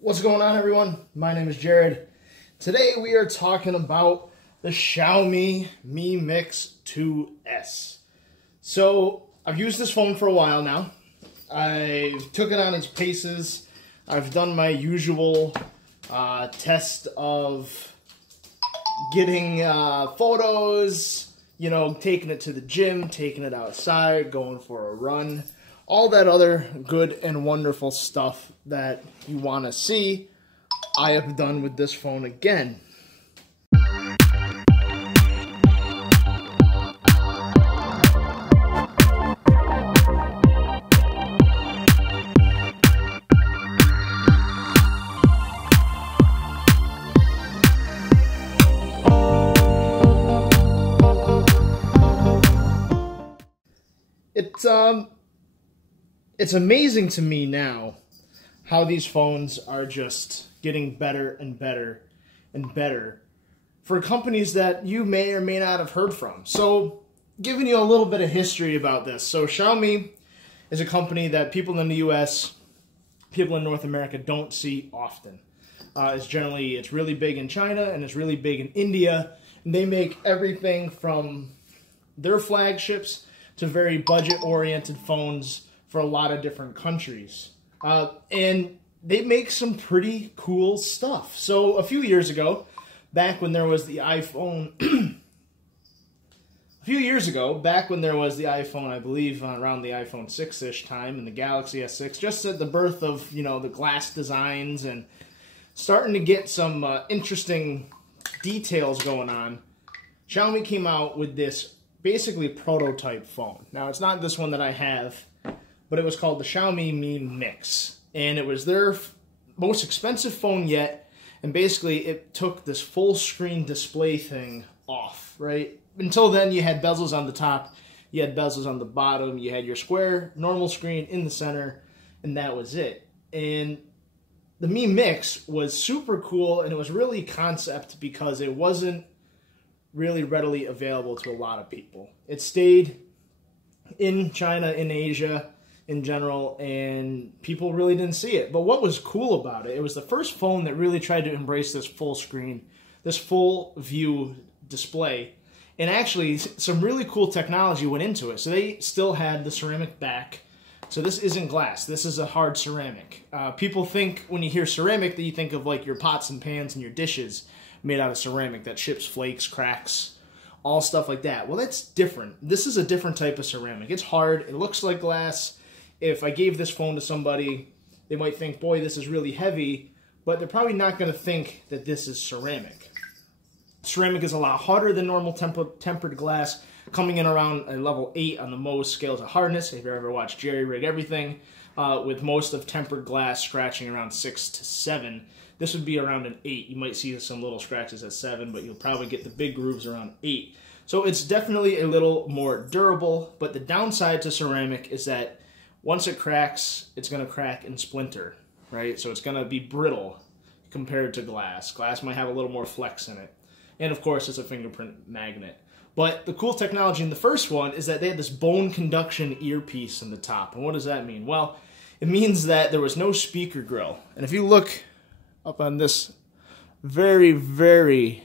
What's going on, everyone? My name is Jared. Today we are talking about the Xiaomi Mi Mix 2S. So I've used this phone for a while now. I took it on its paces. I've done my usual test of getting photos, you know, taking it to the gym, taking it outside, going for a run. All that other good and wonderful stuff that you want to see, I have done with this phone again. It's amazing to me now how these phones are just getting better and better and better for companies that you may or may not have heard from. So, giving you a little bit of history about this. So, Xiaomi is a company that people in the US, people in North America don't see often. It's really big in China and it's really big in India. And they make everything from their flagships to very budget-oriented phones for a lot of different countries. And they make some pretty cool stuff. So a few years ago, back when there was the iPhone, I believe around the iPhone 6-ish time, and the Galaxy S6, just at the birth of, you know, the glass designs and starting to get some interesting details going on, Xiaomi came out with this basically prototype phone. Now, it's not this one that I have, but it was called the Xiaomi Mi Mix. And it was their most expensive phone yet, and basically it took this full screen display thing off, right? Until then, you had bezels on the top, you had bezels on the bottom, you had your square, normal screen in the center, and that was it. And the Mi Mix was super cool, and it was really concept because it wasn't really readily available to a lot of people. It stayed in China, in Asia, in general, and people really didn't see it. But what was cool about it, it was the first phone that really tried to embrace this full screen, this full view display. And actually, some really cool technology went into it. So they still had the ceramic back. So this isn't glass, this is a hard ceramic. People think, when you hear ceramic, that you think of like your pots and pans and your dishes made out of ceramic that chips, flakes, cracks, all stuff like that. Well, that's different. This is a different type of ceramic. It's hard, it looks like glass. If I gave this phone to somebody, they might think, boy, this is really heavy, but they're probably not going to think that this is ceramic. Ceramic is a lot harder than normal tempered glass, coming in around a level 8 on the Mohs scales of hardness. If you've ever watched Jerry Rig Everything, with most of tempered glass scratching around 6 to 7. This would be around an 8. You might see some little scratches at 7, but you'll probably get the big grooves around 8. So it's definitely a little more durable, but the downside to ceramic is that once it cracks, it's going to crack and splinter, right? So it's going to be brittle compared to glass. Glass might have a little more flex in it. And of course, it's a fingerprint magnet. But the cool technology in the first one is that they had this bone conduction earpiece in the top. And what does that mean? Well, it means that there was no speaker grill. And if you look up on this very, very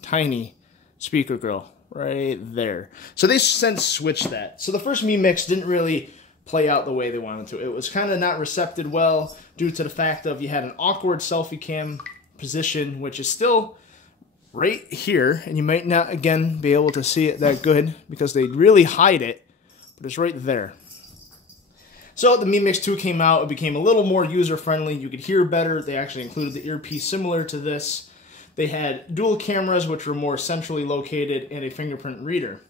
tiny speaker grill right there. So they since switched that. So the first Mi Mix didn't really play out the way they wanted to. It was kind of not recepted well due to the fact of you had an awkward selfie cam position, which is still right here, and you might not, again, be able to see it that good because they really hide it, but it's right there. So the Mi Mix 2 came out, it became a little more user-friendly, you could hear better, they actually included the earpiece similar to this. They had dual cameras, which were more centrally located, and a fingerprint reader.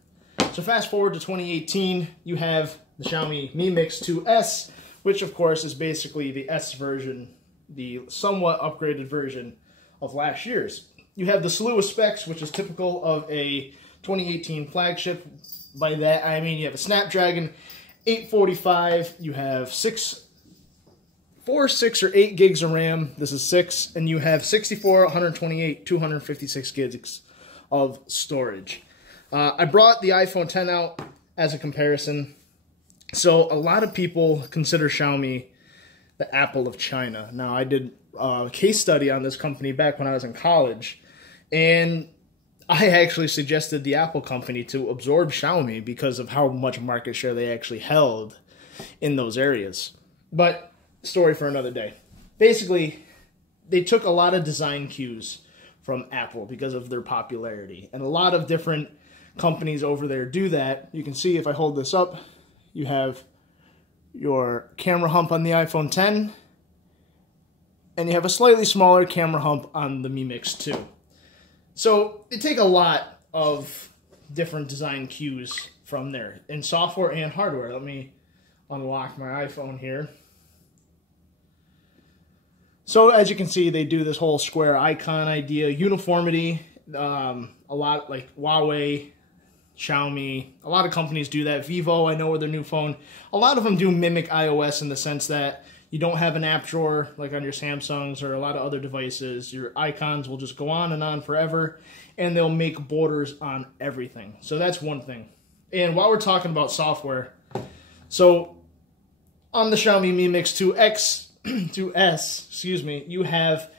So fast forward to 2018, you have the Xiaomi Mi Mix 2S, which of course is basically the S version, the somewhat upgraded version of last year's. You have the slew of specs, which is typical of a 2018 flagship. By that, I mean you have a Snapdragon 845, you have 4, 6, or 8 gigs of RAM. This is 6, and you have 64, 128, 256 gigs of storage. I brought the iPhone X out as a comparison. So a lot of people consider Xiaomi the Apple of China. Now, I did case study on this company back when I was in college, and I actually suggested the Apple company to absorb Xiaomi because of how much market share they actually held in those areas. But story for another day. Basically, they took a lot of design cues from Apple because of their popularity, and a lot of different companies over there do that. You can see if I hold this up, you have your camera hump on the iPhone X, and you have a slightly smaller camera hump on the Mi Mix 2. So they take a lot of different design cues from there, in software and hardware. Let me unlock my iPhone here. So as you can see, they do this whole square icon idea, uniformity, a lot like Huawei, Xiaomi, a lot of companies do that. Vivo, I know, with their new phone, a lot of them do mimic iOS in the sense that you don't have an app drawer like on your Samsungs or a lot of other devices. Your icons will just go on and on forever, and they'll make borders on everything. So that's one thing. And while we're talking about software, so on the Xiaomi Mi Mix 2X, 2S, excuse me, you have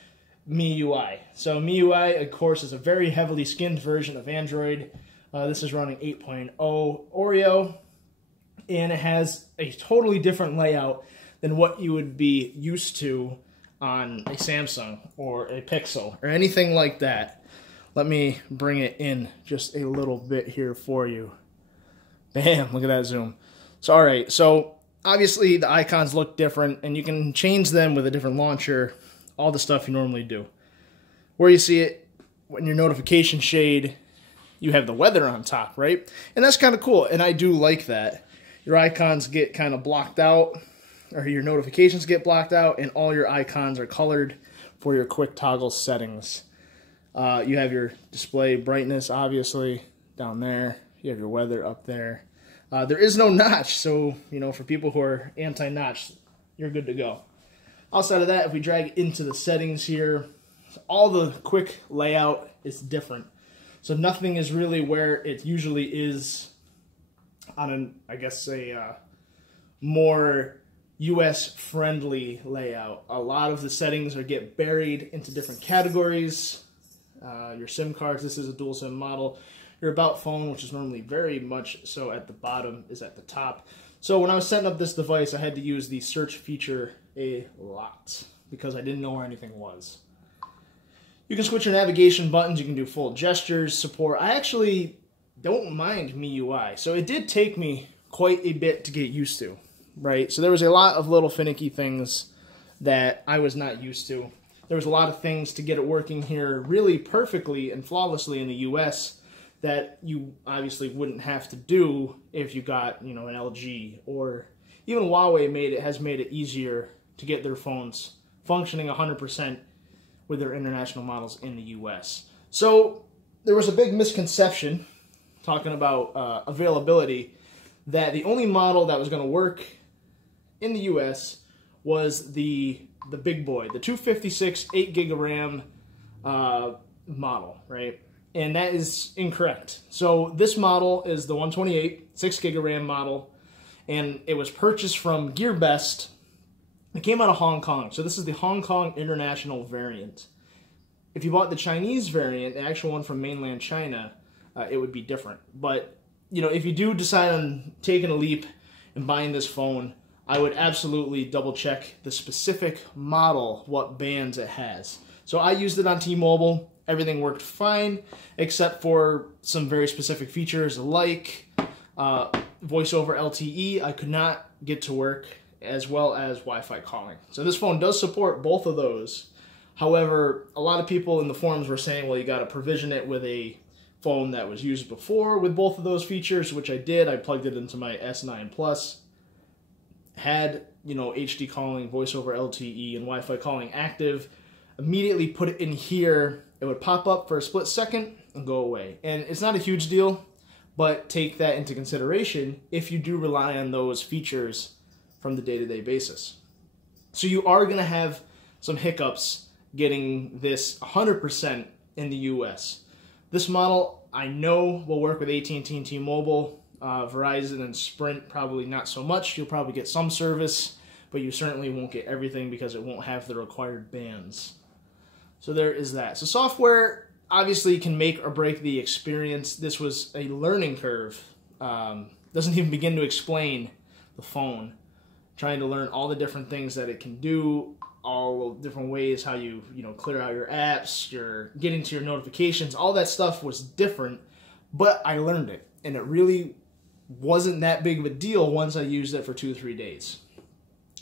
MIUI. So MIUI, of course, is a very heavily skinned version of Android. This is running 8.0 Oreo, and it has a totally different layout than what you would be used to on a Samsung or a Pixel or anything like that. Let me bring it in just a little bit here for you. Bam, look at that zoom. So, all right, so obviously the icons look different, and you can change them with a different launcher, all the stuff you normally do. Where you see it, when your notification shade, you have the weather on top, right? And that's kind of cool, and I do like that. Your icons get kind of blocked out, or your notifications get blocked out, and all your icons are colored for your quick toggle settings. You have your display brightness, obviously, down there. You have your weather up there. There is no notch, so, you know, for people who are anti-notch, you're good to go. Outside of that, if we drag into the settings here, all the quick layout is different. So nothing is really where it usually is on an, I guess, a more US-friendly layout. A lot of the settings get buried into different categories. Your SIM cards, this is a dual SIM model. Your About phone, which is normally very much so at the bottom, is at the top. So when I was setting up this device, I had to use the search feature a lot because I didn't know where anything was. You can switch your navigation buttons. You can do full gestures support. I actually don't mind MIUI. So it did take me quite a bit to get used to, right? So there was a lot of little finicky things that I was not used to. There was a lot of things to get it working here really perfectly and flawlessly in the US that you obviously wouldn't have to do if you got, you know, an LG, or even Huawei has made it easier to get their phones functioning 100% with their international models in the US. So there was a big misconception talking about availability that the only model that was going to work in the US was the big boy, the 256 8 gig of RAM model, right? And that is incorrect. So this model is the 128 6 gig of RAM model, and it was purchased from GearBest. It came out of Hong Kong, so this is the Hong Kong International variant. If you bought the Chinese variant, the actual one from mainland China, it would be different. But, you know, if you do decide on taking a leap and buying this phone, I would absolutely double check the specific model, what bands it has. So I used it on T-Mobile. Everything worked fine, except for some very specific features like voice over LTE. I could not get to work, as well as Wi-Fi calling. So this phone does support both of those. However, a lot of people in the forums were saying, well, you got to provision it with a phone that was used before with both of those features, which I did. I plugged it into my S9 Plus. Had, you know, HD calling, voice over LTE, and Wi-Fi calling active. Immediately put it in here. It would pop up for a split second and go away. And it's not a huge deal, but take that into consideration if you do rely on those features from the day-to-day basis. So you are going to have some hiccups getting this 100% in the US. This model, I know, will work with AT&T and T-Mobile. Verizon and Sprint, probably not so much. You'll probably get some service, but you certainly won't get everything because it won't have the required bands. So there is that. So software obviously can make or break the experience. This was a learning curve. Doesn't even begin to explain the phone. Trying to learn all the different things that it can do, all different ways how you clear out your apps, your getting to your notifications, all that stuff was different, but I learned it, and it really wasn't that big of a deal once I used it for 2 or 3 days.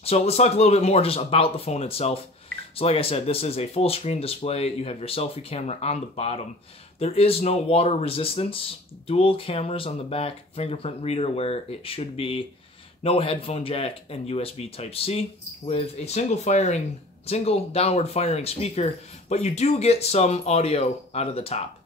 So let's talk a little bit more just about the phone itself. So like I said, this is a full screen display. You have your selfie camera on the bottom. There is no water resistance. Dual cameras on the back, fingerprint reader where it should be, no headphone jack, and USB Type-C with a single downward firing speaker, but you do get some audio out of the top.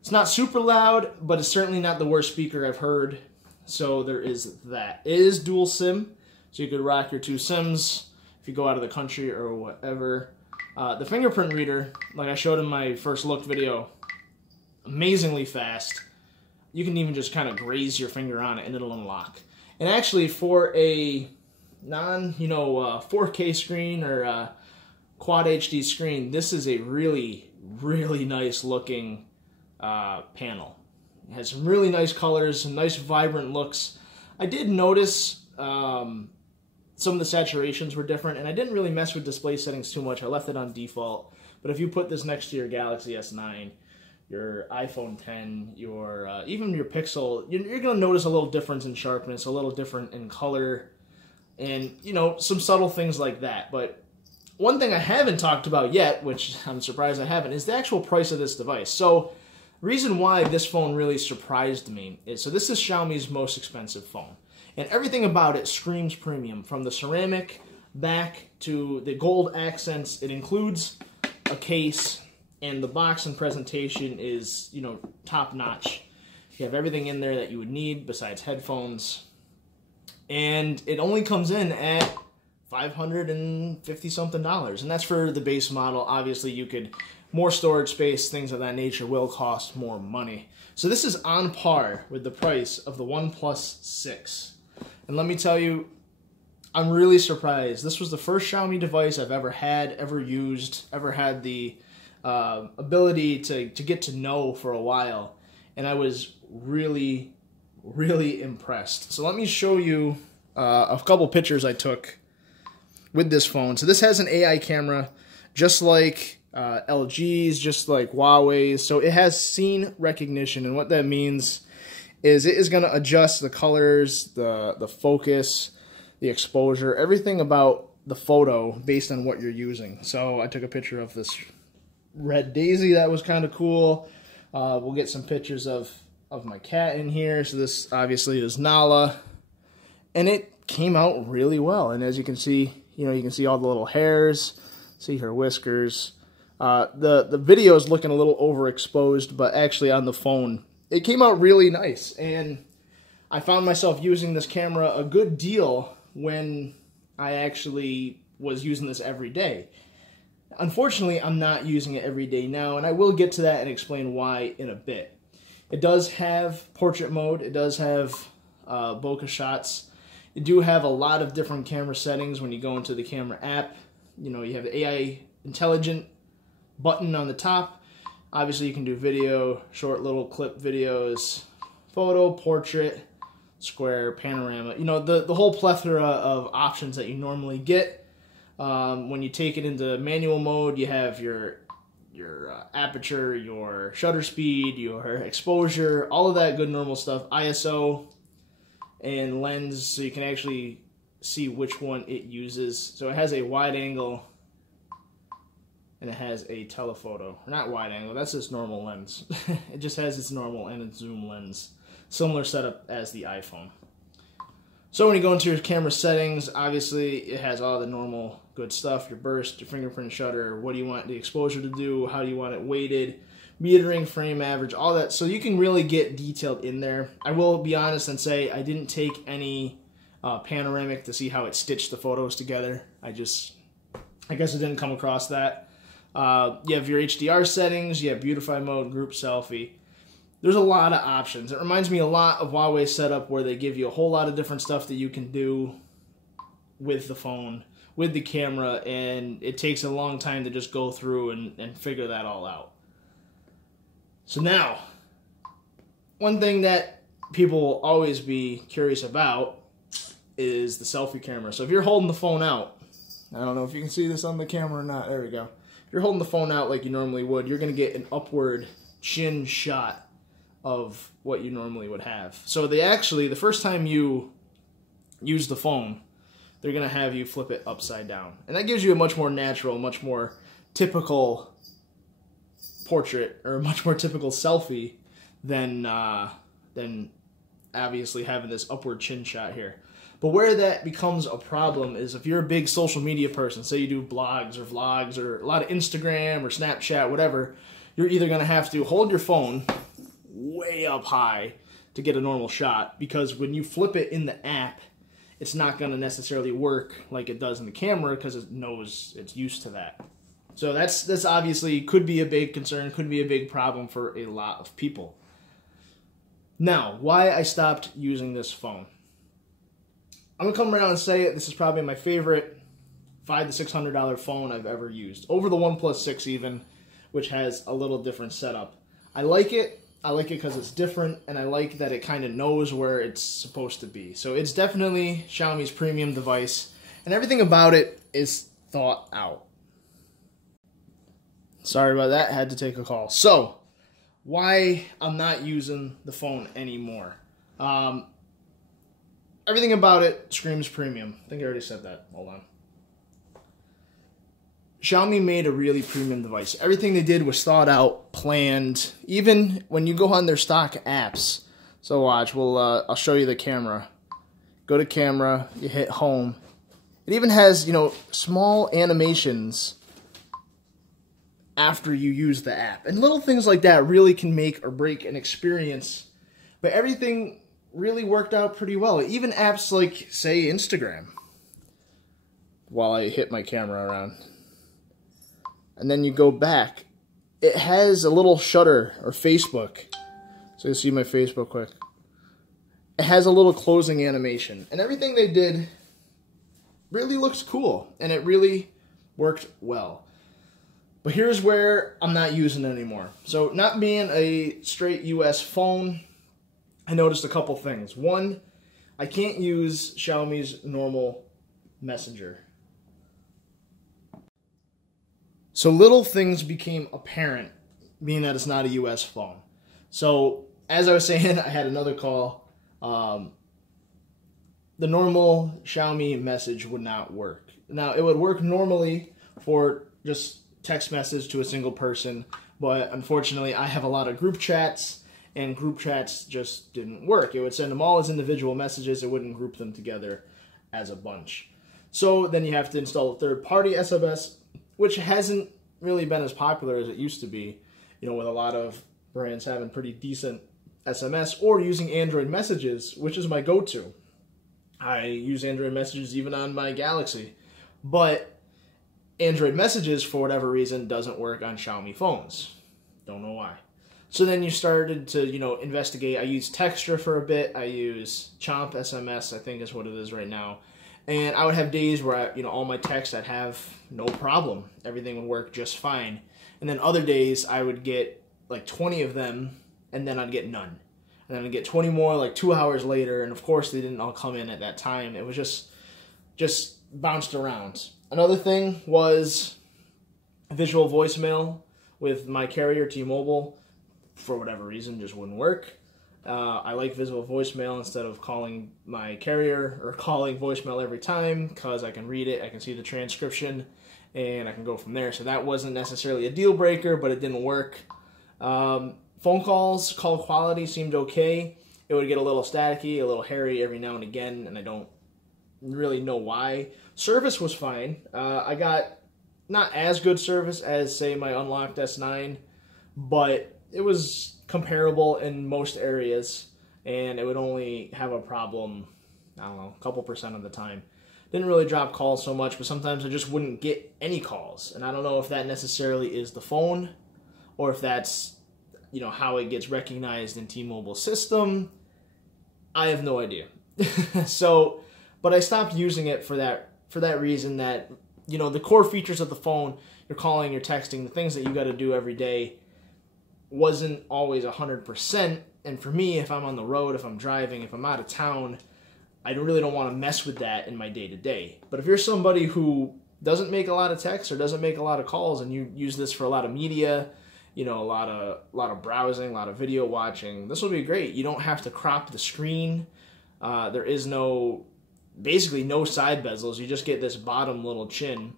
It's not super loud, but it's certainly not the worst speaker I've heard, so there is that. It is dual SIM, so you could rock your 2 SIMs if you go out of the country or whatever. The fingerprint reader, like I showed in my first look video, amazingly fast. You can even just kind of graze your finger on it and it'll unlock. And actually, for a non, 4K screen or quad HD screen, this is a really, really nice looking panel. It has some really nice colors, some nice vibrant looks. I did notice some of the saturations were different, and I didn't really mess with display settings too much. I left it on default. But if you put this next to your Galaxy S9, your iPhone 10, even your Pixel, you're going to notice a little difference in sharpness, a little different in color, and, some subtle things like that. But one thing I haven't talked about yet, which I'm surprised I haven't, is the actual price of this device. So, the reason why this phone really surprised me is, so this is Xiaomi's most expensive phone. And everything about it screams premium, from the ceramic back to the gold accents. It includes a case, and the box and presentation is, top notch. You have everything in there that you would need besides headphones. And it only comes in at $550-something. And that's for the base model. Obviously, more storage space, things of that nature will cost more money. So this is on par with the price of the OnePlus 6. And let me tell you, I'm really surprised. This was the first Xiaomi device I've ever had, ever used, ever had the ability to get to know for a while, and I was really, really impressed. So let me show you a couple pictures I took with this phone. So this has an AI camera, just like LG's, just like Huawei's. So it has scene recognition, and what that means is it is going to adjust the colors, the focus, the exposure, everything about the photo based on what you're using. So I took a picture of this red daisy that was kind of cool. We'll get some pictures of my cat in here. So this obviously is Nala, and it came out really well. And as you can see, you can see all the little hairs, see her whiskers. The video is looking a little overexposed, but actually on the phone, it came out really nice. And I found myself using this camera a good deal when I actually was using this every day. Unfortunately, I'm not using it every day now, and I will get to that and explain why in a bit. It does have portrait mode. It does have bokeh shots. You do have a lot of different camera settings when you go into the camera app. You have the AI intelligent button on the top. Obviously, you can do video, short little clip videos, photo, portrait, square, panorama. The whole plethora of options that you normally get. When you take it into manual mode, you have your aperture, your shutter speed, your exposure, all of that good normal stuff, ISO, and lens, so you can actually see which one it uses. So it has a wide angle, and it has a telephoto. Not wide angle, that's its normal lens. It just has its normal and its zoom lens. Similar setup as the iPhone. So when you go into your camera settings, obviously it has all the normal good stuff, your burst, your fingerprint shutter, what do you want the exposure to do, how do you want it weighted, metering, frame average, all that. So you can really get detailed in there. I will be honest and say I didn't take any panoramic to see how it stitched the photos together. I guess it didn't come across that. You have your HDR settings, you have beautify mode, group selfie. There's a lot of options. It reminds me a lot of Huawei's setup where they give you a whole lot of different stuff that you can do with the phone, with the camera, and it takes a long time to just go through and figure that all out. So now, one thing that people will always be curious about is the selfie camera. So if you're holding the phone out, I don't know if you can see this on the camera or not, there we go. If you're holding the phone out like you normally would, you're going to get an upward chin shot of what you normally would have. So the first time you use the phone, they're going to have you flip it upside down. And that gives you a much more natural, much more typical portrait, or a much more typical selfie than obviously having this upward chin shot here. But where that becomes a problem is if you're a big social media person, say you do blogs or vlogs or a lot of Instagram or Snapchat, whatever, you're either going to have to hold your phone way up high to get a normal shot, because when you flip it in the app, it's not going to necessarily work like it does in the camera because it knows it's used to that. So that's obviously could be a big concern, could be a big problem for a lot of people. Now, why I stopped using this phone. I'm going to come around and say it. This is probably my favorite $500 to $600 phone I've ever used. Over the OnePlus 6 even, which has a little different setup. I like it. I like it because it's different, and I like that it kind of knows where it's supposed to be. So it's definitely Xiaomi's premium device, and everything about it is thought out. Sorry about that. I had to take a call. So, why I'm not using the phone anymore. Everything about it screams premium. I think I already said that. Hold on. Xiaomi made a really premium device. Everything they did was thought out, planned. Even when you go on their stock apps. So watch, I'll show you the camera. Go to camera, you hit home. It even has, small animations after you use the app. And little things like that really can make or break an experience. But everything really worked out pretty well. Even apps like, say, Instagram. While I hit my camera around. And then you go back. It has a little shutter, or Facebook. So you see my Facebook quick. It has a little closing animation. And everything they did really looks cool. And it really worked well. But here's where I'm not using it anymore. So not being a straight US phone, I noticed a couple things. One, I can't use Xiaomi's normal messenger. So little things became apparent, being that it's not a US phone. So as I was saying, I had another call. The normal Xiaomi message would not work. Now, it would work normally for just text message to a single person, but unfortunately I have a lot of group chats, and group chats just didn't work. It would send them all as individual messages. It wouldn't group them together as a bunch. So then you have to install a third-party SMS, which hasn't really been as popular as it used to be, with a lot of brands having pretty decent SMS or using Android messages, which is my go-to. I use Android messages even on my Galaxy, but Android messages, for whatever reason, doesn't work on Xiaomi phones. Don't know why. So then you started to, investigate. I use Texture for a bit. I use Chomp SMS, I think is what it is right now. And I would have days where, all my texts I'd have no problem. Everything would work just fine. And then other days I would get like 20 of them, and then I'd get none. And then I'd get 20 more like 2 hours later, and of course they didn't all come in at that time. It was just bounced around. Another thing was visual voicemail with my carrier, T-Mobile. For whatever reason, just wouldn't work. I like visual voicemail instead of calling my carrier or calling voicemail every time, because I can read it, I can see the transcription, and I can go from there. So that wasn't necessarily a deal breaker, but it didn't work. Phone calls, call quality seemed okay. It would get a little staticky, a little hairy every now and again, and I don't really know why. Service was fine. I got not as good service as, say, my unlocked S9, but it was comparable in most areas, and it would only have a problem, I don't know, a couple % of the time. Didn't really drop calls so much, but sometimes I just wouldn't get any calls, and I don't know if that necessarily is the phone, or if that's, how it gets recognized in T-Mobile's system. I have no idea. But I stopped using it for that for that reason that, you know, the core features of the phone, your calling, your texting, the things that you got to do every day, wasn't always 100%. And for me, if I'm on the road, if I'm driving, if I'm out of town, I really don't want to mess with that in my day-to-day. But if you're somebody who doesn't make a lot of texts or doesn't make a lot of calls, and you use this for a lot of media, you know, a lot of browsing, a lot of video watching, this will be great. You don't have to crop the screen. There is basically no side bezels. You just get this bottom little chin.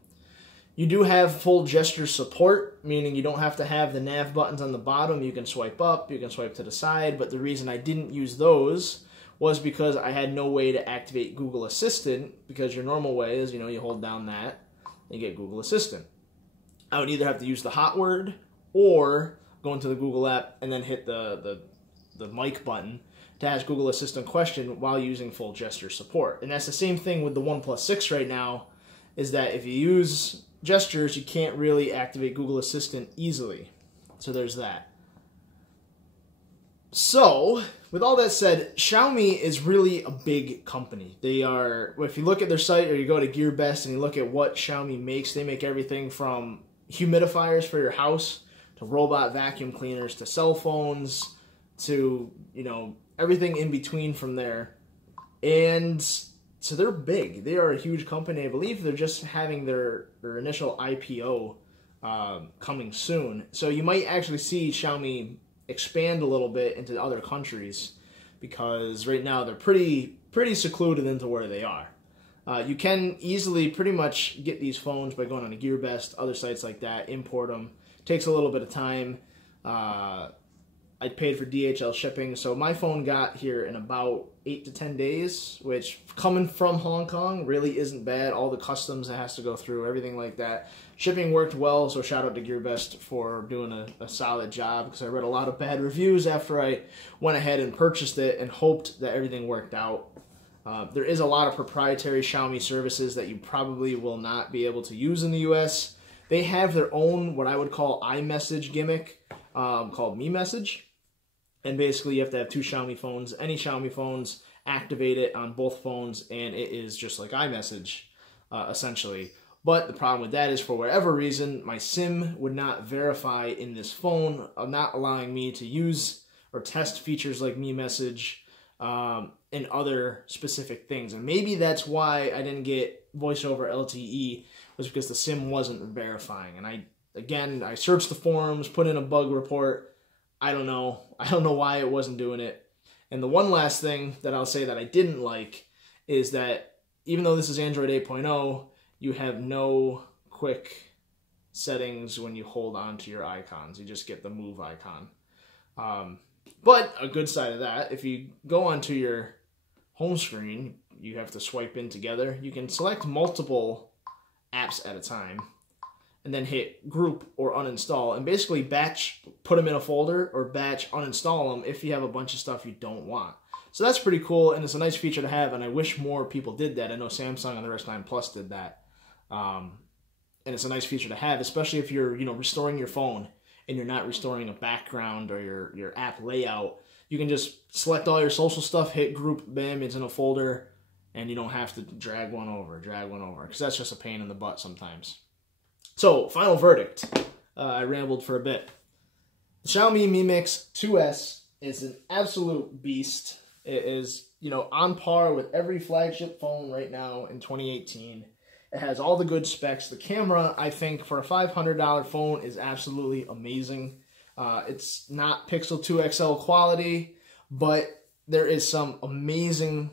You do have full gesture support, meaning you don't have to have the nav buttons on the bottom. You can swipe up, you can swipe to the side, but the reason I didn't use those was because I had no way to activate Google Assistant, because your normal way is, you know, you hold down that and you get Google Assistant. I would either have to use the hot word or go into the Google app and then hit the mic button to ask Google Assistant question while using full gesture support. And that's the same thing with the OnePlus 6 right now, is that if you use gestures, you can't really activate Google Assistant easily. So there's that. So, with all that said, Xiaomi is really a big company. They are, if you look at their site or you go to GearBest and you look at what Xiaomi makes, they make everything from humidifiers for your house to robot vacuum cleaners to cell phones to, you know, everything in between from there. And so they're big. They are a huge company. I believe they're just having their initial IPO coming soon. So you might actually see Xiaomi expand a little bit into other countries, because right now they're pretty secluded into where they are. You can easily pretty much get these phones by going on to GearBest, other sites like that, import them. Takes a little bit of time. I paid for DHL shipping, so my phone got here in about 8 to 10 days, which coming from Hong Kong really isn't bad. All the customs it has to go through, everything like that. Shipping worked well, so shout out to GearBest for doing a solid job, because I read a lot of bad reviews after I went ahead and purchased it and hoped that everything worked out. There is a lot of proprietary Xiaomi services that you probably will not be able to use in the US. They have their own, what I would call iMessage gimmick, called Mi Message. And basically you have to have two Xiaomi phones, any Xiaomi phones, activate it on both phones, and it is just like iMessage, essentially. But the problem with that is, for whatever reason, my SIM would not verify in this phone, not allowing me to use or test features like Mi Message and other specific things. And maybe that's why I didn't get voice over LTE, was because the SIM wasn't verifying. And I searched the forums, put in a bug report. I don't know. I don't know why it wasn't doing it. And the one last thing that I'll say that I didn't like is that even though this is Android 8.0, you have no quick settings when you hold on to your icons. You just get the move icon. But a good side of that, if you go onto your home screen, you have to swipe in together. You can select multiple apps at a time, and then hit group or uninstall, and basically batch, put them in a folder, or batch uninstall them if you have a bunch of stuff you don't want. So that's pretty cool, and it's a nice feature to have, and I wish more people did that. I know Samsung and the S9 Plus did that. And it's a nice feature to have, especially if you're, you know, restoring your phone and you're not restoring a background or your app layout. You can just select all your social stuff, hit group, bam, it's in a folder, and you don't have to drag one over, because that's just a pain in the butt sometimes. So, final verdict. I rambled for a bit. The Xiaomi Mi Mix 2S is an absolute beast. It is, you know, on par with every flagship phone right now in 2018. It has all the good specs. The camera, I think, for a $500 phone is absolutely amazing. It's not Pixel 2 XL quality, but there is some amazing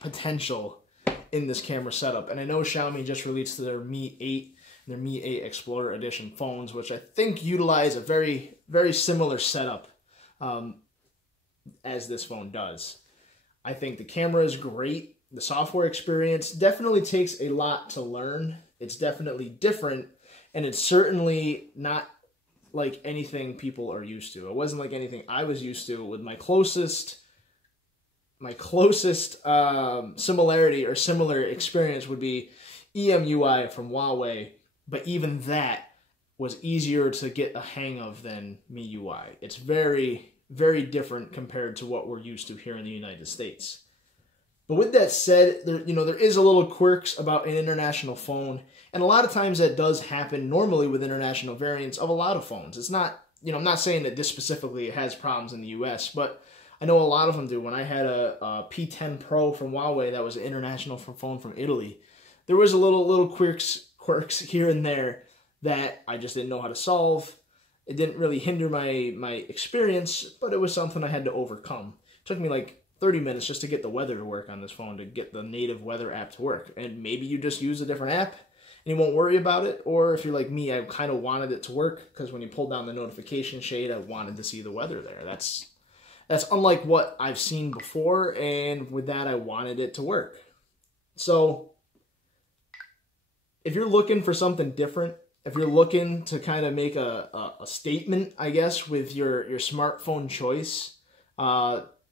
potential in this camera setup. And I know Xiaomi just released their Mi 8, their Mi 8 Explorer Edition phones, which I think utilize a very, very similar setup as this phone does. I think the camera is great. The software experience definitely takes a lot to learn. It's definitely different, and it's certainly not like anything people are used to. It wasn't like anything I was used to. With my closest similarity or similar experience would be EMUI from Huawei, but even that was easier to get a hang of than MIUI. It's very, very different compared to what we're used to here in the United States. But with that said, there is a little quirks about an international phone, and a lot of times that does happen normally with international variants of a lot of phones. It's not, I'm not saying that this specifically has problems in the US, but I know a lot of them do. When I had a P10 Pro from Huawei that was an international phone from Italy, there was a little quirks here and there that I just didn't know how to solve. It didn't really hinder my experience, but it was something I had to overcome. It took me like 30 minutes just to get the weather to work on this phone, to get the native weather app to work. And maybe you just use a different app and you won't worry about it. Or if you're like me, I kind of wanted it to work because when you pull down the notification shade, I wanted to see the weather there. That's unlike what I've seen before, and with that, I wanted it to work. So if you're looking for something different, if you're looking to kind of make a statement, I guess, with your smartphone choice,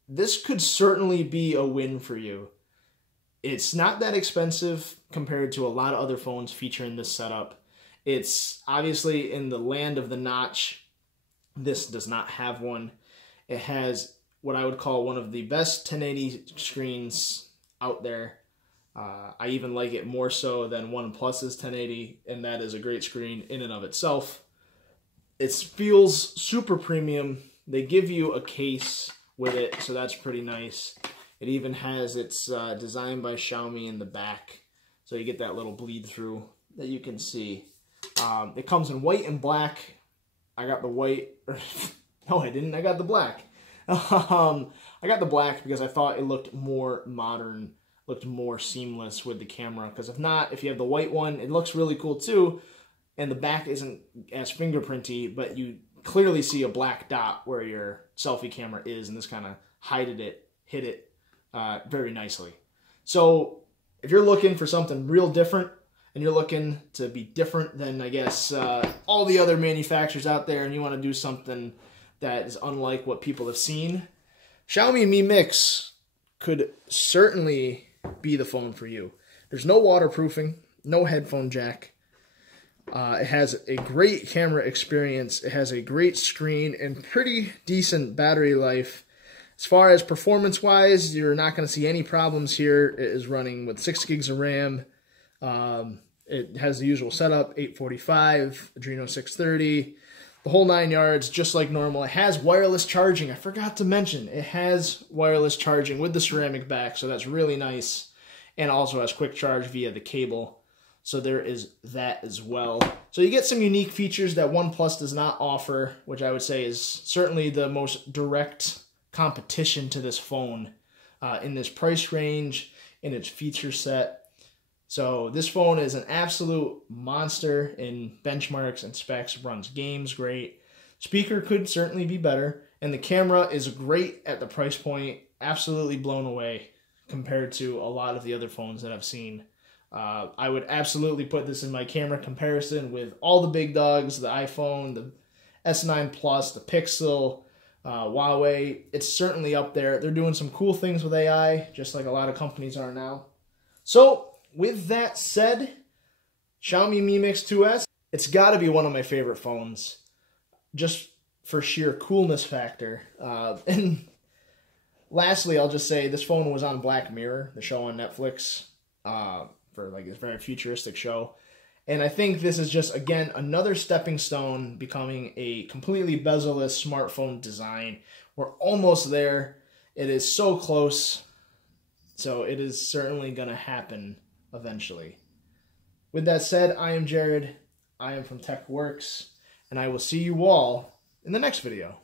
this could certainly be a win for you. It's not that expensive compared to a lot of other phones featuring this setup. It's obviously in the land of the notch. This does not have one. It has what I would call one of the best 1080 screens out there. I even like it more so than OnePlus's 1080, and that is a great screen in and of itself. It feels super premium. They give you a case with it, so that's pretty nice. It even has its designed by Xiaomi in the back, so you get that little bleed through that you can see. It comes in white and black. I got the white. No, I didn't. I got the black. I got the black because I thought it looked more modern, looked more seamless with the camera. Because if not, if you have the white one, it looks really cool too. And the back isn't as fingerprinty, but you clearly see a black dot where your selfie camera is, and this kind of hid it very nicely. So if you're looking for something real different, and you're looking to be different than, I guess, all the other manufacturers out there, and you want to do something that is unlike what people have seen, Xiaomi Mi Mix could certainly be the phone for you. There's no waterproofing, no headphone jack. It has a great camera experience. It has a great screen and pretty decent battery life. As far as performance-wise, you're not going to see any problems here. It is running with 6 gigs of RAM. It has the usual setup, 845, Adreno 630, the whole 9 yards, just like normal. It has wireless charging. I forgot to mention, it has wireless charging with the ceramic back, so that's really nice. And also has quick charge via the cable. So there is that as well. So you get some unique features that OnePlus does not offer, which I would say is certainly the most direct competition to this phone in this price range, in its feature set. So this phone is an absolute monster in benchmarks and specs, runs games great. Speaker could certainly be better, and the camera is great at the price point, absolutely blown away compared to a lot of the other phones that I've seen. I would absolutely put this in my camera comparison with all the big dogs, the iPhone, the S9 Plus, the Pixel, Huawei. It's certainly up there. They're doing some cool things with AI, just like a lot of companies are now. So, with that said, Xiaomi Mi Mix 2S, it's got to be one of my favorite phones, just for sheer coolness factor. And lastly, I'll just say this phone was on Black Mirror, the show on Netflix, for like a very futuristic show. And I think this is just, again, another stepping stone, becoming a completely bezel-less smartphone design. We're almost there. It is so close. So it is certainly going to happen eventually. With that said, I am Jared. I am from TechWorks, and I will see you all in the next video.